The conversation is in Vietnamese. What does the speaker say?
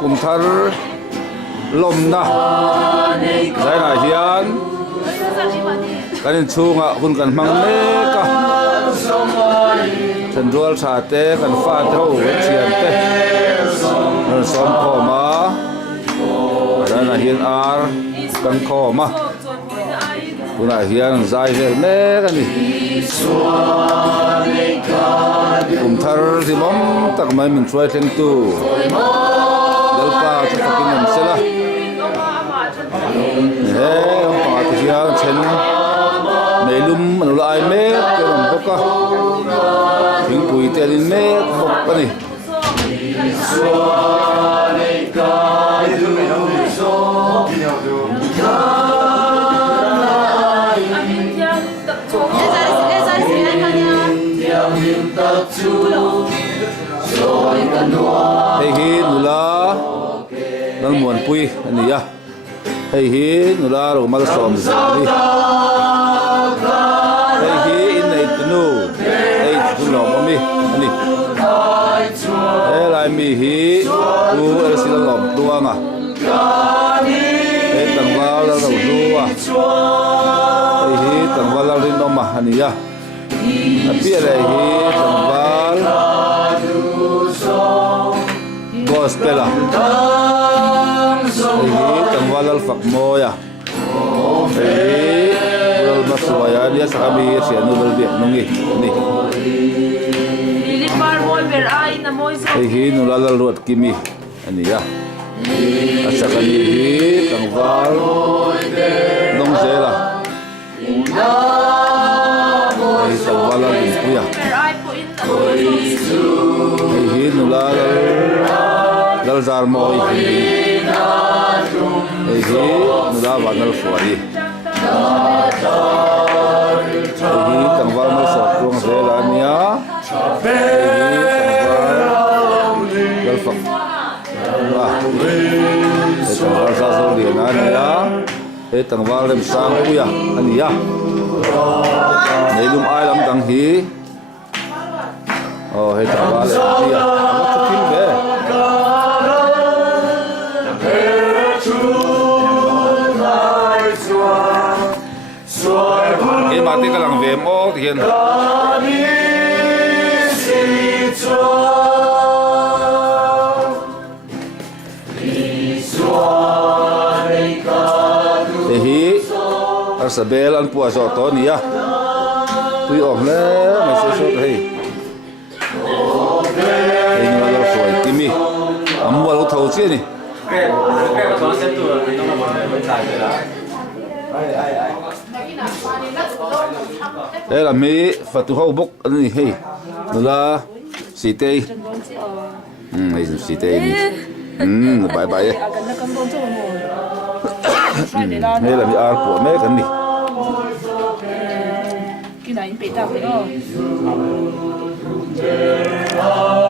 kum thar lom na zai na hian kan in chunga hun kan mang me ka chen rual tha te kan fa tho chian te nan som kho ma ra na hian ar kan kho ma tuna hian zai vel me kan ni kum thar zimom tak mai min try thleng tu dalpa chu fakin an sela he pa ti hian chen neilum anula ai me ke ram boka thing pui te din me bok pani hei hi nula nan muan pui ani ya hei hi nula ro mal som zari hei hi in nei tunu hei tu lo mi ani hei lai mi hi tu er sil lom tuanga hei tang wa la ro duwa hei hi tang wa la rin no ma ani ya tapi ada hi tang wa gospel ah ini tangwalal fakmoya ulal maswaya dia sakabi sia nubal dia nungi ni Lilipar boy berai na moy so hi nulalal ruat kimi ani ya asakan hi tangwal nong zela ai tangwalal puya berai po in na moy so hi nulalal dal zar moi hi nula vanal fuari hi tangwal mal so tuang zela nia dal fak tangwal sa so lian ania tangwal rem sang uya ania neilum ai lam tang hi oh he tangwal dia chukin be mati ka lang vemo hian hi ar sabel an pu zo to nia tui om le ma se so hei hei no lo foi kimi amwa lo thau chi ni đây là mi phật tu hậu bốc này hey là xì tê này xì tê đi bye bye đây là mi ar của mấy cái này cái này bị tao phải đâu